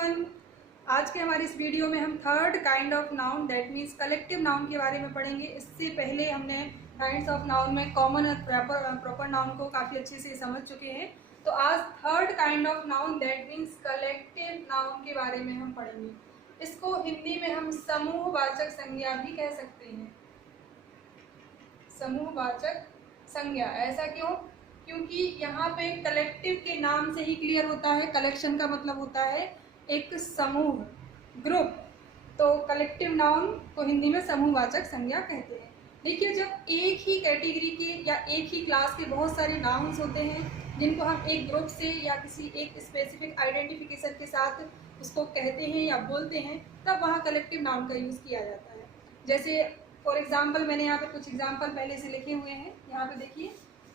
आज के हमारे इस वीडियो में हम third kind of noun that means collective noun के बारे में पढ़ेंगे। इससे पहले हमने काइंड्स ऑफ नाउन में कॉमन और प्रॉपर नाउन को काफ़ी अच्छे से समझ चुके हैं। तो आज third kind of noun that means collective noun के बारे में हम पढ़ेंगे। इसको हिंदी में हम समूहवाचक संज्ञा भी कह सकते हैं। समूहवाचक संज्ञा, ऐसा क्यों? क्योंकि यहाँ पे कलेक्टिव के नाम से ही क्लियर होता है। कलेक्शन का मतलब होता है एक समूह, ग्रुप। तो कलेक्टिव नाउन को हिंदी में समूहवाचक संज्ञा कहते हैं। देखिए, जब एक ही कैटेगरी के या एक ही क्लास के बहुत सारे नाउन्स होते हैं जिनको हम एक ग्रुप से या किसी एक स्पेसिफिक आइडेंटिफिकेशन के साथ उसको कहते हैं या बोलते हैं, तब वहाँ कलेक्टिव नाउन का यूज़ किया जाता है। जैसे फॉर एग्जाम्पल, मैंने यहाँ पे कुछ एग्जाम्पल पहले से लिखे हुए हैं। यहाँ पे देखिए,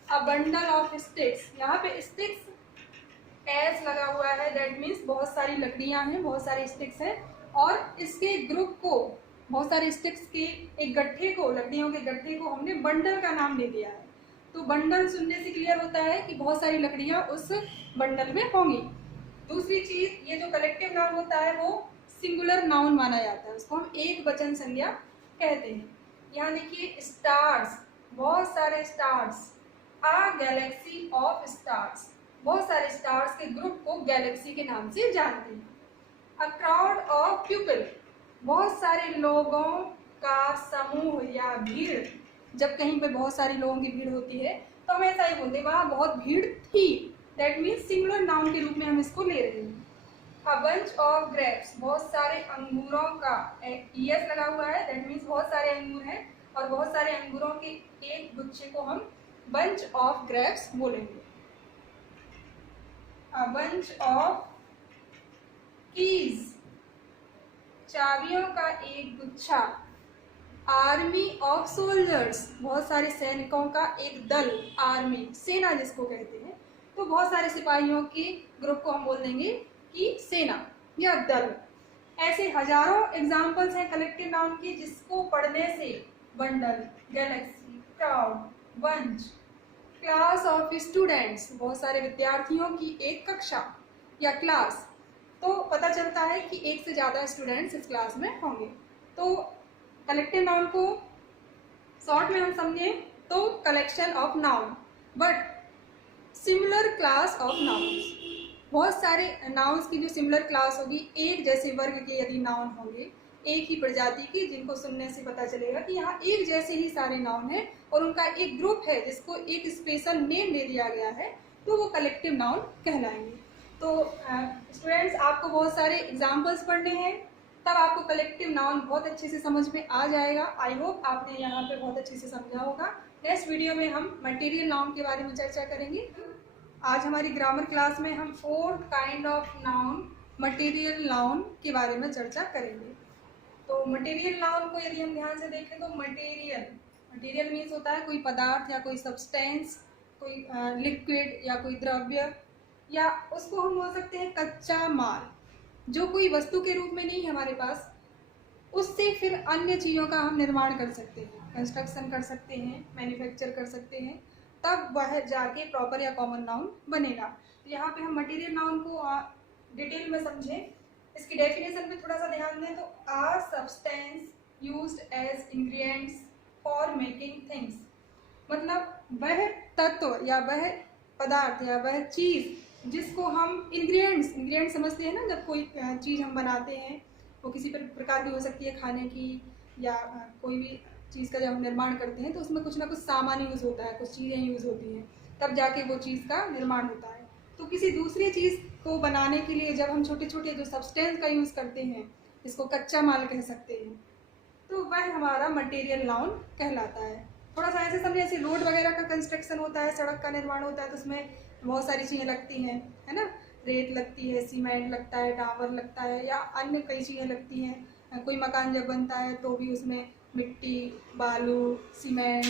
अ बंडल ऑफ स्टिक्स। यहाँ पे स्टिक्स एस लगा हुआ है, दैट मीन्स बहुत सारी लकड़ियां हैं, बहुत सारे स्टिक्स हैं, और इसके ग्रुप को, बहुत सारे स्टिक्स के एक गट्ठे को, लकड़ियों के गट्ठे को हमने बंडल का नाम दे दिया है। तो बंडल सुनने से क्लियर होता है कि बहुत सारी लकड़ियां उस बंडल में होंगी। दूसरी चीज, ये जो कलेक्टिव नाउन होता है वो सिंगुलर नाउन माना जाता है, उसको हम एक वचन संज्ञा कहते हैं। यहाँ देखिए, स्टार्स, बहुत सारे stars, a galaxy of stars, बहुत सारे स्टार्स के ग्रुप को गैलेक्सी के नाम से जानते हैं। अ क्राउड ऑफ पीपल, बहुत सारे लोगों का समूह या भीड़। जब कहीं पे बहुत सारे लोगों की भीड़ होती है तो हम ऐसा ही बोलते हैं, वहाँ बहुत भीड़ थी, दैट मीन्स सिंगुलर नाउन के रूप में हम इसको ले रहे हैं। अ बंच ऑफ ग्रेप्स, बहुत सारे अंगूरों का, ईएस लगा हुआ है, दैट मीन्स बहुत सारे अंगूर हैं, और बहुत सारे अंगूरों के एक गुच्छे को हम बंच ऑफ ग्रेप्स बोलेंगे। A bunch of keys, चाबियों का एक गुच्छा। आर्मी ऑफ सोल्जर्स, बहुत सारे सैनिकों का एक दल, आर्मी, सेना जिसको कहते हैं। तो बहुत सारे सिपाहियों के ग्रुप को हम बोल देंगे कि सेना या दल। ऐसे हजारों एग्जाम्पल्स हैं कलेक्टिव नाउन की, जिसको पढ़ने से bundle, Galaxy, crowd, bunch, class of students, बहुत सारे विद्यार्थियों की एक कक्षा या क्लास, तो पता चलता है कि एक से ज़्यादा स्टूडेंट्स इस क्लास में होंगे। तो कलेक्टिव नाउन को शॉर्ट में हम समझें तो collection of noun, but similar class of nouns. बहुत सारे नाउन्स की जो सिमिलर क्लास होगी, एक जैसे वर्ग के यदि नाउन होंगे, एक ही प्रजाति की, जिनको सुनने से पता चलेगा कि यहाँ एक जैसे ही सारे नाउन हैं और उनका एक ग्रुप है जिसको एक स्पेशल नेम दे दिया गया है, तो वो कलेक्टिव नाउन कहलाएंगे। तो स्टूडेंट्स, आपको बहुत सारे एग्जाम्पल्स पढ़ने हैं, तब आपको कलेक्टिव नाउन बहुत अच्छे से समझ में आ जाएगा। आई होप आपने यहाँ पे बहुत अच्छे से समझा होगा। नेक्स्ट वीडियो में हम मटेरियल नाउन के बारे में चर्चा करेंगे। आज हमारी ग्रामर क्लास में हम fourth kind of noun, material noun के बारे में चर्चा करेंगे। तो मटेरियल नाउन को यदि हम ध्यान से देखें तो मटेरियल मीन्स होता है कोई पदार्थ या कोई सब्सटेंस, कोई लिक्विड या कोई द्रव्य, या उसको हम बोल सकते हैं कच्चा माल, जो कोई वस्तु के रूप में नहीं है हमारे पास, उससे फिर अन्य चीज़ों का हम निर्माण कर सकते हैं, कंस्ट्रक्शन कर सकते हैं, मैन्युफैक्चर कर सकते हैं, तब वह जाके प्रॉपर या कॉमन नाउन बनेगा। तो यहाँ पे हम मटेरियल नाउन को डिटेल में समझें। इसकी डेफिनेशन पे थोड़ा सा ध्यान दें तो, a substance used as ingredients for making things, मतलब वह तत्व या वह पदार्थ या वह चीज़ जिसको हम इंग्रेडिएंट्स समझते हैं ना, जब कोई चीज़ हम बनाते हैं वो किसी प्रकार की हो सकती है, खाने की या कोई भी चीज़ का जब हम निर्माण करते हैं तो उसमें कुछ ना कुछ सामान यूज़ होता है, कुछ चीज़ें यूज़ होती हैं, तब जाके वो चीज़ का निर्माण होता है। तो किसी दूसरी चीज़ को बनाने के लिए जब हम छोटे छोटे जो सब्सटेंस का यूज़ करते हैं, इसको कच्चा माल कह सकते हैं, तो वह हमारा मटेरियल नाउन कहलाता है। थोड़ा सा ऐसे समझे, ऐसे रोड वगैरह का कंस्ट्रक्शन होता है, सड़क का निर्माण होता है, तो उसमें बहुत सारी चीज़ें लगती हैं, है ना, रेत लगती है, सीमेंट लगता है, टावर लगता है, या अन्य कई चीज़ें लगती हैं। कोई मकान जब बनता है तो भी उसमें मिट्टी, बालू, सीमेंट,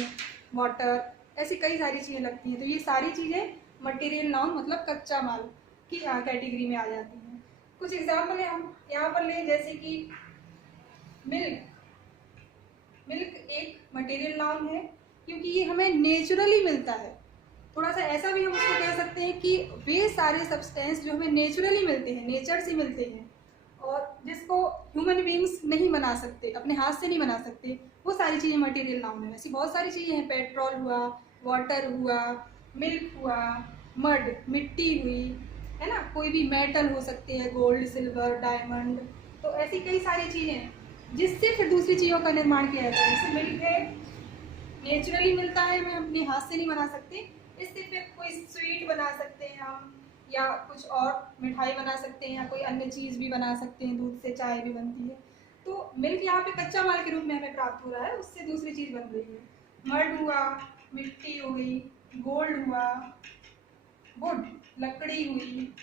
वाटर, ऐसी कई सारी चीज़ें लगती हैं। तो ये सारी चीज़ें मटेरियल नाउन मतलब कच्चा माल की कैटेगरी में आ जाती हैं। कुछ एग्जाम्पल है हम यहाँ पर लें, जैसे कि मिल्क एक मटेरियल नाउन है, क्योंकि ये हमें नेचुरली मिलता है। थोड़ा सा ऐसा भी हम उसको कह सकते हैं कि वे सारे सब्सटेंस जो हमें नेचुरली मिलते हैं, नेचर से मिलते हैं, जिसको ह्यूमन बींग्स नहीं बना सकते, अपने हाथ से नहीं बना सकते, वो सारी चीज़ें मटेरियल नाउन है। ऐसी बहुत सारी चीज़ें हैं, पेट्रोल हुआ, वाटर हुआ, मिल्क हुआ, मड मिट्टी हुई, है ना, कोई भी मेटल हो सकते हैं, गोल्ड, सिल्वर, डायमंड। तो ऐसी कई सारी चीज़ें हैं जिससे फिर दूसरी चीज़ों का निर्माण किया जाता है। जैसे मिल्क है, नेचुरली मिलता है, हमें अपने हाथ से नहीं बना सकते, इससे फिर कोई स्वीट बना सकते हैं हम, या कुछ और मिठाई बना सकते हैं, या कोई अन्य चीज़ भी बना सकते हैं, दूध से चाय भी बनती है। तो मिल्क यहाँ पे कच्चा माल के रूप में हमें प्राप्त हो रहा है, उससे दूसरी चीज़ बन रही है। मड हुआ, मिट्टी हो गई, गोल्ड हुआ, वुड लकड़ी हुई,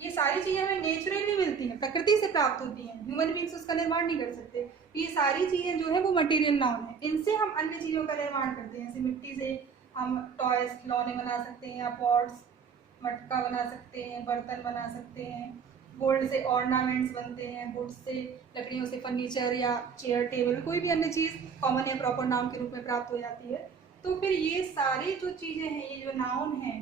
ये सारी चीज़ें हमें नेचुरली मिलती हैं, प्रकृति से प्राप्त होती हैं, ह्यूमन बींग्स उसका निर्माण नहीं कर सकते। ये सारी चीज़ें जो है वो मटेरियल नाउन है, इनसे हम अन्य चीज़ों का निर्माण करते हैं। जैसे मिट्टी से हम टॉयज, खिलौने बना सकते हैं, या पॉट्स, मटका बना सकते हैं, बर्तन बना सकते हैं। गोल्ड से ऑर्नामेंट्स बनते हैं, वुड से, लकड़ियों से फर्नीचर या चेयर, टेबल, कोई भी अन्य चीज़ कॉमन या प्रॉपर नाउन के रूप में प्राप्त हो जाती है। तो फिर ये सारी जो चीज़ें हैं, ये जो नाउन है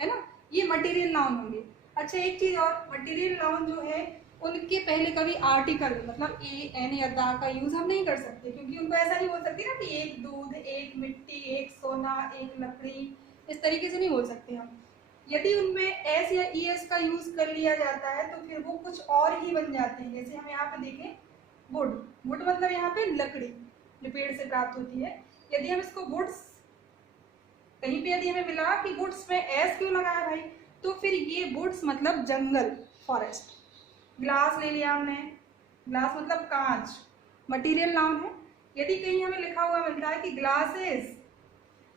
ना, ये मटेरियल नाउन होंगे। अच्छा, एक चीज़ और, मटेरियल नाउन जो है उनके पहले कभी आर्टिकल, मतलब ए, एन या दा का यूज हम नहीं कर सकते, क्योंकि उनको ऐसा नहीं बोल सकते ना कि एक दूध, एक मिट्टी, एक सोना, एक लकड़ी, इस तरीके से नहीं बोल सकते हम। यदि उनमें एस या ई एस का यूज कर लिया जाता है तो फिर वो कुछ और ही बन जाते हैं। जैसे हम यहाँ पे देखें, वुड, वुड मतलब यहाँ पे लकड़ी जो पेड़ से प्राप्त होती है। यदि हम इसको वुड्स, कहीं पे यदि हमें मिला कि वुड्स में एस क्यों लगाया भाई, तो फिर ये वुड्स मतलब जंगल, फॉरेस्ट। ग्लास ले लिया हमने, ग्लास मतलब कांच, मटेरियल नाउन है। यदि कहीं हमें लिखा हुआ मिलता है कि ग्लासेस,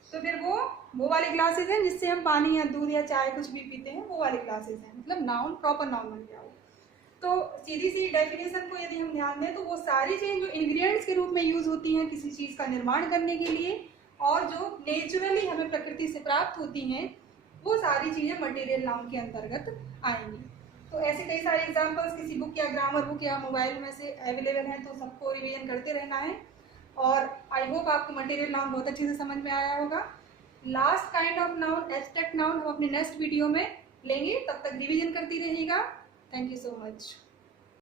तो फिर वो वाले ग्लासेस हैं जिससे हम पानी या दूध या चाय कुछ भी पीते हैं, वो वाले ग्लासेस हैं, मतलब नाउन, प्रॉपर नाउन बन गया वो। तो सीधी सी डेफिनेशन को यदि हम ध्यान दें तो वो सारी चीज़ें जो इंग्रेडिएंट्स के रूप में यूज होती हैं किसी चीज़ का निर्माण करने के लिए, और जो नेचुरली हमें प्रकृति से प्राप्त होती हैं, वो सारी चीज़ें मटेरियल नाउन के अंतर्गत आएंगी। तो ऐसे कई सारे एग्जांपल्स किसी बुक या ग्रामर बुक या मोबाइल में से अवेलेबल हैं, तो सबको रिवीजन करते रहना है। और आई होप आपको मटेरियल नाउन बहुत अच्छे से समझ में आया होगा। Last kind of noun, abstract noun, हम अपने नेक्स्ट वीडियो में लेंगे, तब तक रिवीजन करती रहिएगा। Thank you so much.